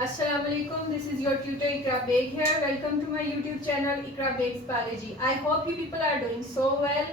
Assalamualaikum. This is your tutor Ikra Beg here. Welcome to my YouTube channel Ikra Beg's Biology. I hope you people are doing so well.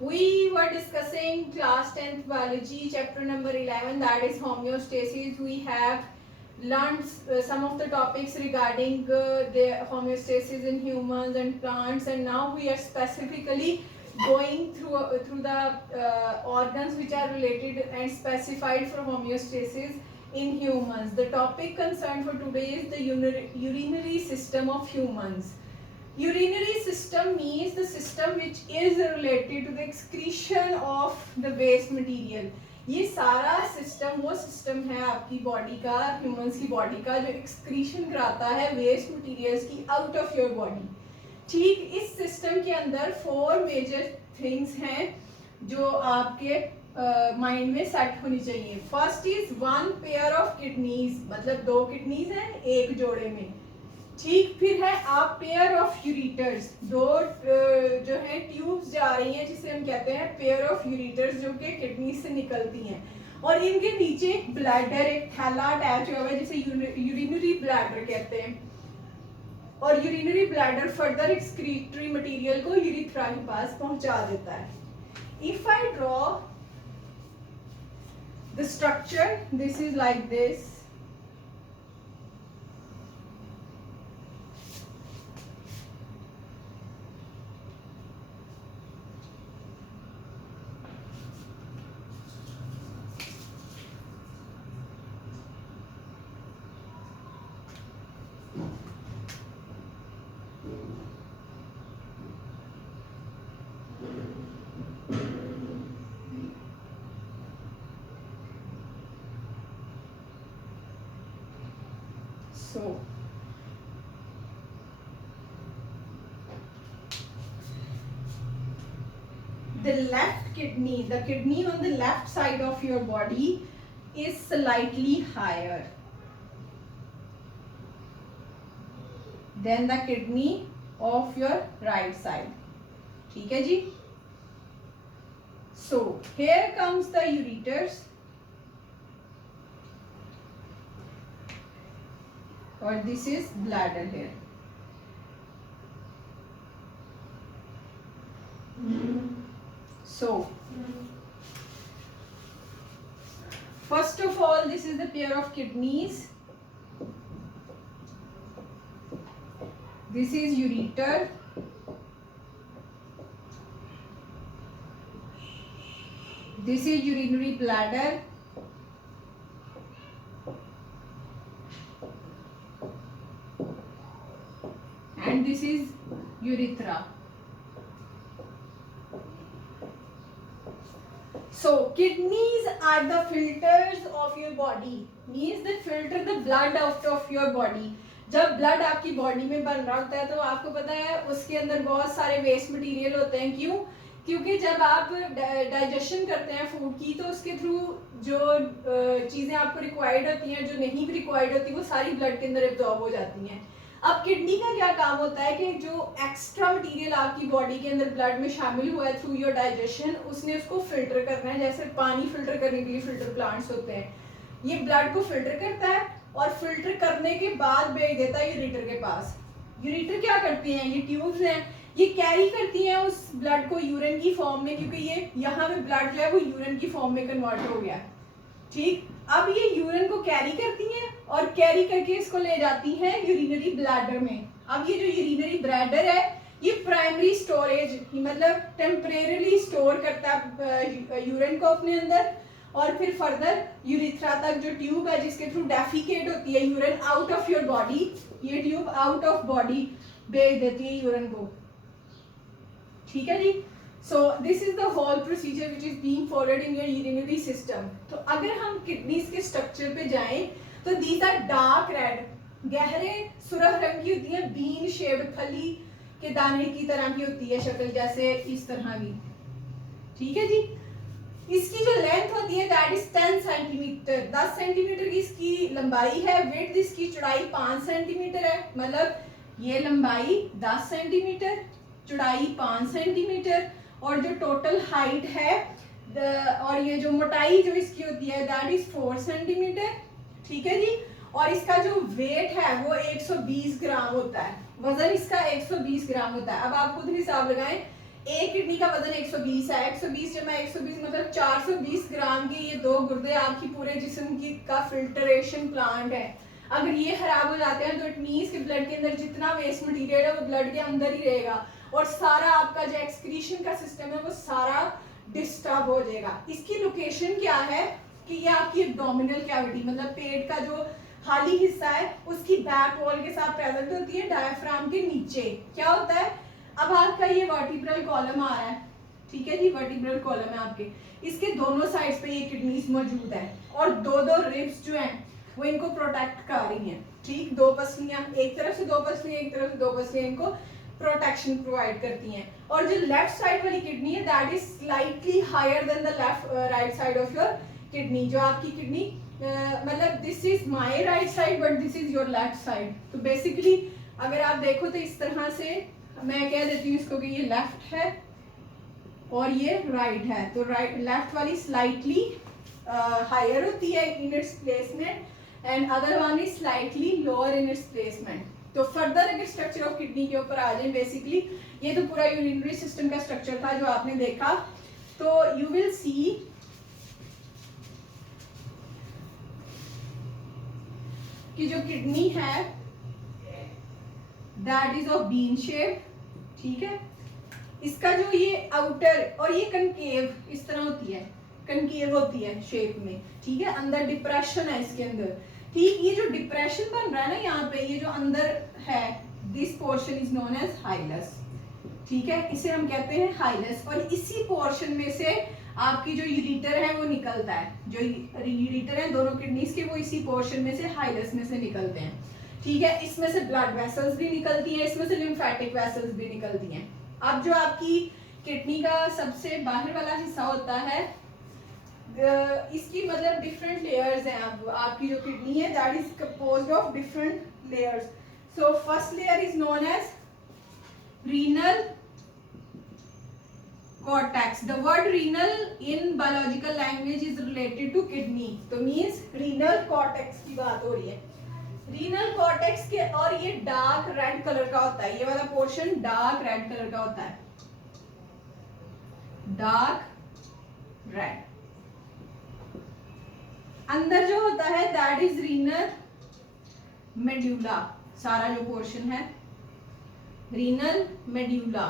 We were discussing class 10th biology chapter number 11, that is homeostasis. We have learned some of the topics regarding the homeostasis in humans and plants, and now we are specifically going through the organs which are related and specified for homeostasis in humans. The topic concerned for today is the urinary system of humans. Urinary system means the system which is related to the excretion of the waste material. ये सारा system वो system है आपकी body का, humans की body का, जो excretion कराता है वेस्ट मटेरियल्स की आउट ऑफ योर बॉडी. ठीक, इस सिस्टम के अंदर 4 मेजर थिंग्स हैं जो आपके माइंड में सेट होनी चाहिए. First is 1 pair of kidneys, मतलब 2 किडनीज हैं एक जोड़े में. ठीक, फिर है आप पेयर ऑफ यूरिटर्स, 2 जो है ट्यूब्स जा रही हैं जिसे हम कहते हैं पेयर ऑफ यूरिटर्स, जो कि किडनी से निकलती हैं, और इनके नीचे ब्लैडर, एक थैला अटैच हुआ है जिसे यूरिनरी ब्लैडर कहते हैं. और urinary bladder further excretory material को यूरिथ्रा के पास पहुंचा देता है. If I draw the structure, this is like this. So the left kidney, the kidney on the left side of your body is slightly higher than the kidney of your right side. ठीक है जी. So here comes the ureters, or this is bladder here. So first of all, this is the pair of kidneys, this is ureter, this is urinary bladder, and this is urethra. So kidneys are the filters of your body, means they filter the blood out of your body. जब blood आपकी body में बन रहा होता है तो आपको पता है उसके अंदर बहुत सारे वेस्ट मटेरियल होते हैं. क्यों? क्योंकि जब आप डाइजेशन करते हैं फूड की तो उसके थ्रू जो चीज़ें आपको रिक्वायर्ड होती हैं, जो नहीं भी रिक्वायर्ड होती, वो सारी ब्लड के अंदर एब्जॉर्ब हो जाती हैं. अब किडनी का क्या काम होता है कि जो एक्स्ट्रा मटेरियल आपकी बॉडी के अंदर ब्लड में शामिल हुआ है थ्रू योर डाइजेशन, उसने उसको फिल्टर करना है. जैसे पानी फिल्टर करने के लिए फिल्टर प्लांट्स होते हैं, ये ब्लड को फिल्टर करता है और फिल्टर करने के बाद भेज देता है यूरिटर के पास. यूरिटर क्या करती हैं, ये ट्यूब्स हैं, ये कैरी करती हैं उस ब्लड को यूरिन की फॉर्म में, क्योंकि ये यहाँ पे ब्लड जो है वो यूरिन की फॉर्म में कन्वर्ट हो गया. ठीक, अब ये यूरिन को कैरी करती हैं और कैरी करके इसको ले जाती हैं यूरिनरी ब्लैडर में. अब ये जो यूरिनरी ब्लैडर है ये प्राइमरी स्टोरेज, मतलब टेम्परेरीली स्टोर करता है यूरिन को अपने अंदर, और फिर फर्दर यूरिथ्रा तक जो ट्यूब है जिसके थ्रू डेफिकेट होती है urine out of your body, ये ट्यूब आउट ऑफ बॉडी भेज देती है यूरिन को. ठीक है जी. So this is the whole procedure which is being followed in your urinary system. तो अगर हम किडनीज के स्ट्रक्चर पे जाएं तो these are dark red, गहरे सुरख रंग की होती है, बीन शेप्ड फली के दाने की तरह की होती है शक्ल, जैसे इस तरह की. ठीक है जी. इसकी जो लेंथ होती है दैट इज 10 सेंटीमीटर, 10 सेंटीमीटर की इसकी लंबाई है. विड्थ इसकी चौड़ाई 5 सेंटीमीटर है, मतलब ये लंबाई 10 सेंटीमीटर, चौड़ाई 5 सेंटीमीटर, और जो टोटल हाइट है और ये जो मोटाई जो इसकी होती है दैट इज 4 सेंटीमीटर. ठीक है जी. और इसका जो वेट है वो 120 ग्राम होता है, वजन इसका 120 ग्राम होता है। अब आप खुद हिसाब लगाएं, एक किडनी का वजन 120 है, 120 जमा 120 मतलब 420 ग्राम के ये दो गुर्दे आपकी पूरे जिस्म की का फिल्टरेशन प्लांट है। अगर ये खराब हो जाते हैं तो इट मींस कि ब्लड के अंदर जितना वेस्ट मटेरियल है वो ब्लड के अंदर ही रहेगा और सारा आपका जो एक्सक्रीशन का सिस्टम है वो सारा डिस्टर्ब हो जाएगा। इसकी लोकेशन क्या है कि ये आपकी एब्डोमिनल कैविटी मतलब पेट का जो खाली हिस्सा है उसकी बैक वॉल के साथ प्रेजेंट होती है, डायफ्राम के नीचे क्या होता है। अब आपका ये वर्टिब्रल कॉलम आ रहा है, ठीक है जी, वर्टिब्रल कॉलम है आपके, इसके दोनों साइड्स पे ये किडनीज मौजूद है और दो दो रिब्स जो हैं वो इनको प्रोटेक्ट कर रही हैं, ठीक, दो पसलियां, एक तरफ से दो पसलियां एक तरफ से दो पसलियां इनको प्रोटेक्शन प्रोवाइड करती हैं। और जो लेफ्ट साइड वाली किडनी है that is slightly higher than the left right side of your kidney. जो आपकी किडनी मतलब this is my right side but this is your left side. तो बेसिकली अगर आप देखो तो इस तरह से मैं कह देती हूँ इसको कि ये लेफ्ट है और ये राइट है। तो राइट लेफ्ट वाली स्लाइटली हायर होती है in its placement and other one is slightly lower in its placement. तो फर्दर अगर स्ट्रक्चर ऑफ किडनी के ऊपर आ जाए, बेसिकली ये तो पूरा यूरिनरी सिस्टम का स्ट्रक्चर था जो आपने देखा। तो यू विल सी कि जो किडनी है that is of bean shape, ठीक है। इसका जो ये आउटर और ये कनकेव इस तरह होती है, कनकेव होती है शेप में, ठीक है, अंदर डिप्रेशन है इसके अंदर, ठीक। ये जो डिप्रेशन बन रहा है ना यहाँ पे, ये जो अंदर है this portion is known as hilus, ठीक है, इसे हम कहते हैं हाइलस। और इसी पोर्शन में से आपकी जो यूरिटर है वो निकलता है, जो यूरिटर है दोनों किडनीज के वो इसी पोर्शन में से हाइलस में से निकलते हैं, ठीक है। इसमें से ब्लड वेसल्स भी निकलती हैं, इसमें से लिम्फेटिक वेसल्स भी निकलती हैं। अब जो आपकी किडनी का सबसे बाहर वाला हिस्सा होता है इसकी मतलब डिफरेंट लेयर्स हैं। अब आपकी जो किडनी है that is composed of different layers. So first layer is known as renal cortex. The word renal in biological language is related to kidney. तो means renal cortex की बात हो रही है। रीनल कॉर्टेक्स के और ये डार्क रेड कलर का होता है, ये वाला पोर्शन डार्क रेड कलर का होता है, डार्क रेड। अंदर जो होता है दैट इज रीनल मेड्यूला, सारा जो पोर्शन है renal medulla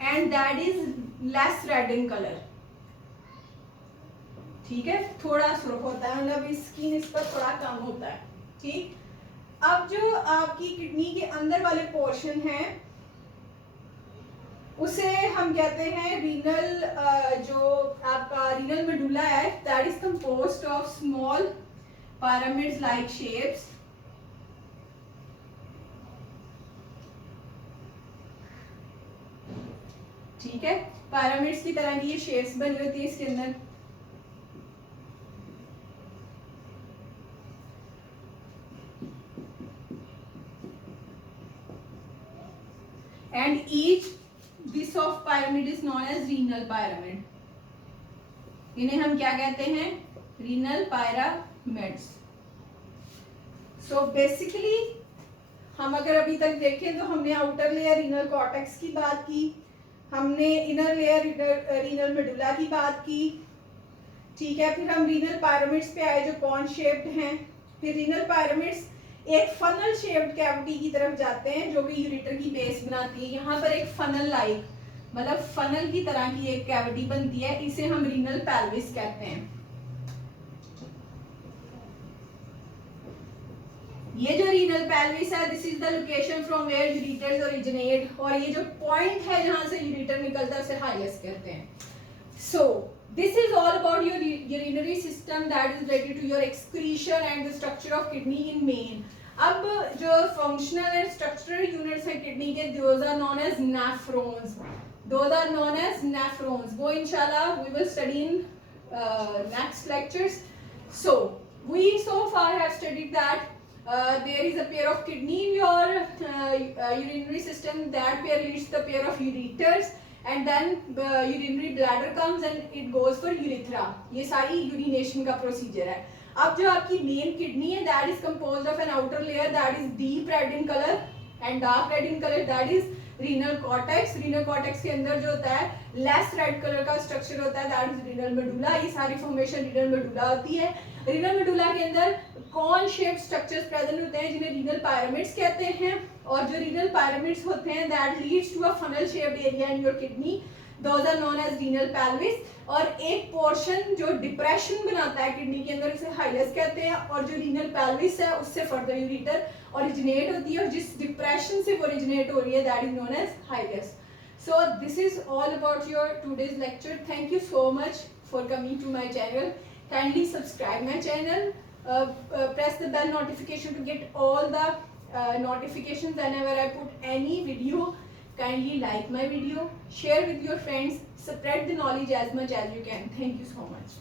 and that is less red in colour, ठीक है, थोड़ा सुर्ख होता है, मतलब स्किन इस पर थोड़ा कम होता है, ठीक। अब जो आपकी किडनी के अंदर वाले पोर्शन है उसे हम कहते हैं रीनल, जो आपका रीनल मेडुला है that is composed of small pyramids like shapes, ठीक है, पिरामिड्स की तरह की ये शेप्स बनी होती है इसके अंदर। And each this of pyramid is known as renal pyramid. इन्हें हम क्या कहते हैं? Renal pyramids. So basically हम अगर अभी तक देखें तो हमने आउटर लेयर रीनल कॉर्टेक्स की बात की, हमने इनर लेयर रीनल मेडुला की बात की, ठीक है। फिर हम रीनल पिरामिड्स पे आए जो कॉन शेप्ड हैं। फिर रीनल पिरामिड्स एक फनल शेप्ड कैविटी की तरफ जाते हैं जो कि यूरिटर की बेस बनाती है। यहाँ पर एक फनल लाइक मतलब फनल की तरह की एक कैविटी बनती है, इसे हम रीनल पेल्विस कहते हैं। ये जो रीनल पेल्विस है this is the location from where ureters originate, और ये जो पॉइंट है जहां से यूरिटर निकलता है उसे हाइलस कहते हैं। सो this is all about your urinary system that is related to your excretion and the structure of kidney in main. अब जो functional and structural units है kidney के those are known as nephrons. Those are known as nephrons. वो इंशाल्लाह we will study in next lectures. So we so far have studied that there is a pair of kidney in your urinary system. That pair leads the pair of ureters. And then urinary bladder comes and it goes for urethra. ये सारी urination का procedure है। अब जो आपकी main kidney है that is composed of an outer layer that is deep red in colour and dark red in colour, that is renal cortex. Renal cortex के अंदर जो होता है लेस रेड कलर का स्ट्रक्चर होता है दैट इज रीनल मेडुला। ये सारी फॉर्मेशन रीनल मेडुला होती है। रीनल मेडुला के अंदर कॉन शेप्ड स्ट्रक्चर्स प्रेजेंट होते हैं जिन्हें रीनल पायरामिड्स कहते हैं, और जो रीनल पायरामिड्स होते हैं that leads to a funnel shaped area in your kidney, those are known as renal pelvis. और एक पोर्शन जो डिप्रेशन बनाता है किडनी के अंदर उसे हाइलस कहते हैं, और जो रीनल पेल्विस है उससे फर्दर यूरेटर ओरिजिनेट होती है, और जिस डिप्रेशन से वो ओरिजिनेट हो रही है that is known as hilus. So this is all about your today's lecture. Thank you so much for coming to my channel. Kindly subscribe my channel. Press the bell notification to get all the notifications whenever I put any video. Kindly like my video, share with your friends, spread the knowledge as much as you can. Thank you so much.